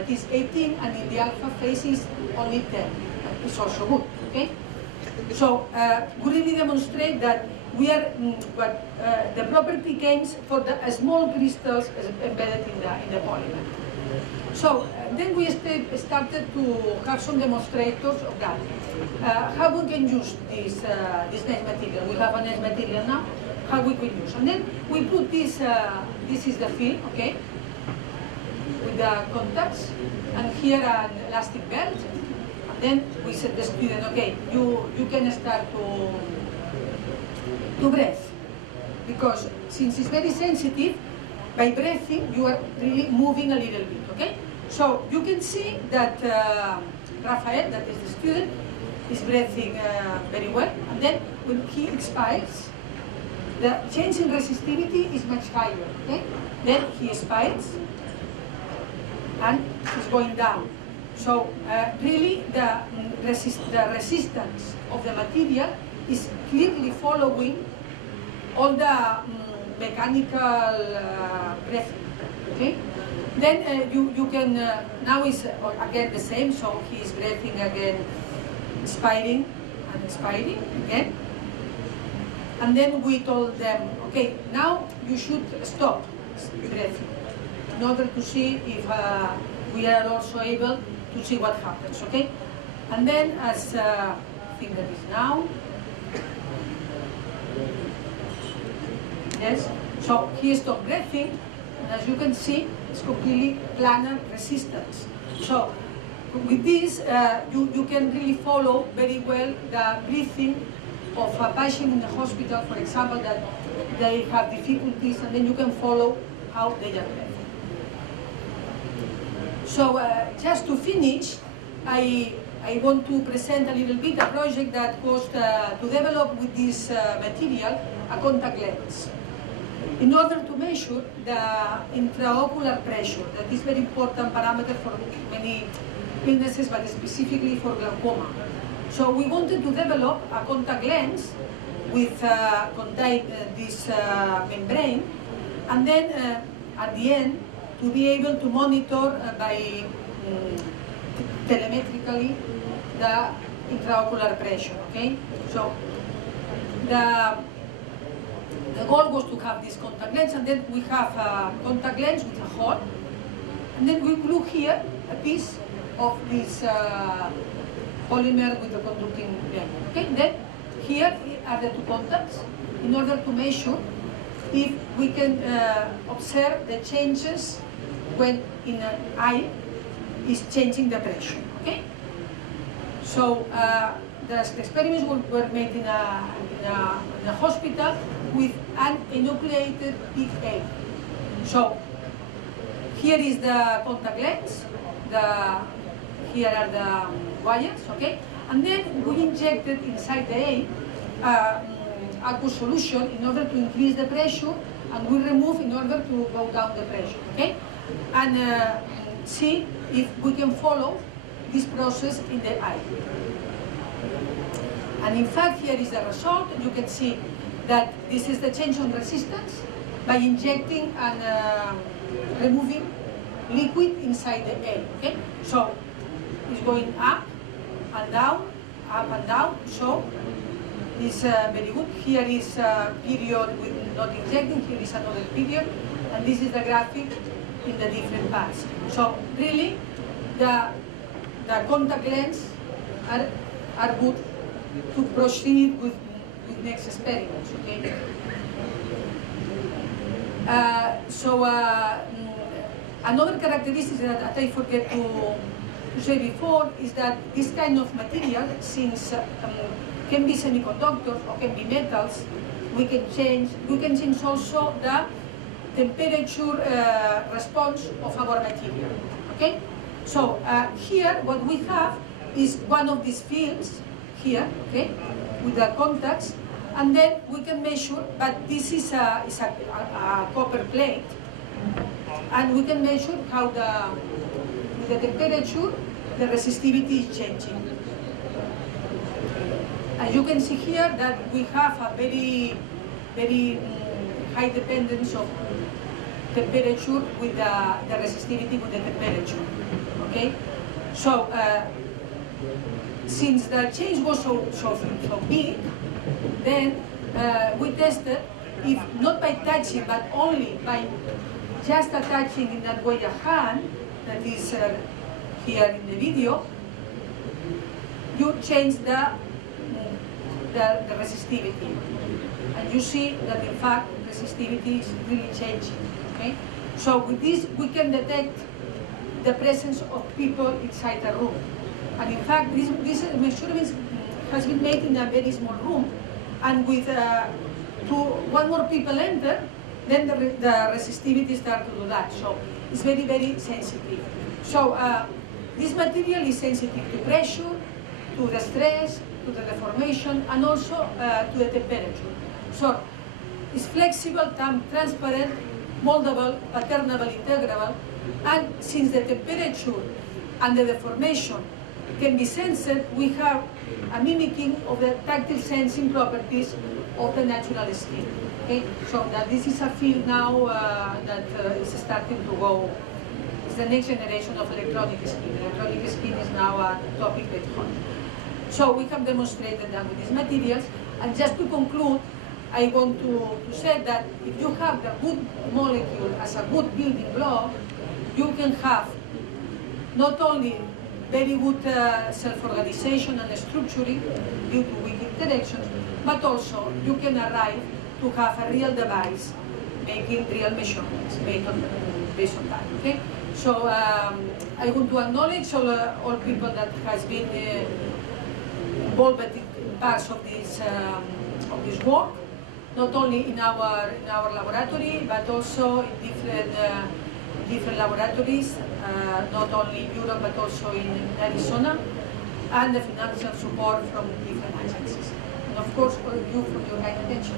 that is 18, and in the alpha phase is only 10. It's also good, okay? So we really demonstrate that we are the property gains for the small crystals embedded in the polymer. So then we started to have some demonstrators of that. How we can use this nice material. We have a nice material now. How we can use, and then we put this. This is the film, okay, with the contacts, and here an elastic belt. And then we said to the student, okay, you can start to breathe, because since it's very sensitive, by breathing you are really moving a little bit, okay? So you can see that Rafael, that is the student, is breathing very well, and then when he expires, the change in resistivity is much higher, okay? Then he expires, and it's going down. So really the resistance of the material is clearly following all the mechanical breathing, okay? Then you can, now is again the same, so he is breathing again, expiring and expiring again. And then we told them, okay, now you should stop breathing in order to see if we are also able to see what happens, okay? And then as I think that is now, yes, so he stopped breathing, and as you can see, it's completely planar resistance. So with this, you can really follow very well the breathing of a patient in the hospital, for example, that they have difficulties, and then you can follow how they are breathing. So just to finish, I want to present a little bit a project that was to develop with this material a contact lens in order to measure the intraocular pressure. That is very important parameter for many illnesses, but specifically for glaucoma. So we wanted to develop a contact lens with contain this membrane, and then at the end to be able to monitor by telemetrically the intraocular pressure. Okay, so the goal was to have this contact lens, and then we have a contact lens with a hole, and then we glue here a piece of this polymer with the conducting membrane. Okay, then here are the two contacts in order to measure if we can observe the changes when in an eye is changing the pressure. Okay, so the experiments were made in a hospital with an inoculated PA. So here is the contact lens. Here are the wires, okay? And then we injected inside the eye aqueous solution in order to increase the pressure, and we remove in order to go down the pressure, okay? And see if we can follow this process in the eye. And in fact, here is the result. You can see that this is the change on resistance by injecting and removing liquid inside the eye, okay? So it's going up and down, so it's very good. Here is a period with not injecting, here is another period, and this is the graphic in the different parts. So really, the contact lens are good to proceed with next experiments, okay? Another characteristic that I forget to say before is that this kind of material, since can be semiconductors or can be metals, we can change also the temperature response of our material. Okay, so here what we have is one of these fields here, okay, with the contacts, and then we can measure. But this is a copper plate, and we can measure how with the temperature the resistivity is changing. As you can see here that we have a very high dependence of temperature with the resistivity with the temperature. okay? So, since the change was so big, then we tested if not by touching, but only by just attaching in that way a hand, that is here in the video, you change the resistivity. And you see that in fact resistivity is really changing. Okay? So with this we can detect the presence of people inside a room. And in fact this measurement has been made in a very small room, and with one more people enter, then the resistivity starts to do that. So it's very, very sensitive. So this material is sensitive to pressure, to the stress, to the deformation, and also to the temperature. So it's flexible, transparent, moldable, patternable, integrable, and since the temperature and the deformation can be sensed, we have a mimicking of the tactile sensing properties of the natural skin. Okay? So that this is a field now that is starting to go. It's the next generation of electronic skin. Electronic skin is now a topic very hot. So we have demonstrated that with these materials. And just to conclude, I want to say that if you have the good molecule as a good building block, you can have not only very good self-organization and structuring due to weak interactions, but also you can arrive to have a real device making real measurements based on that. Okay? So I want to acknowledge all people that has been involved in parts of this work, not only in our laboratory, but also in different laboratories, not only in Europe but also in Arizona, and the financial support from different agencies. And of course, all of you for your kind attention.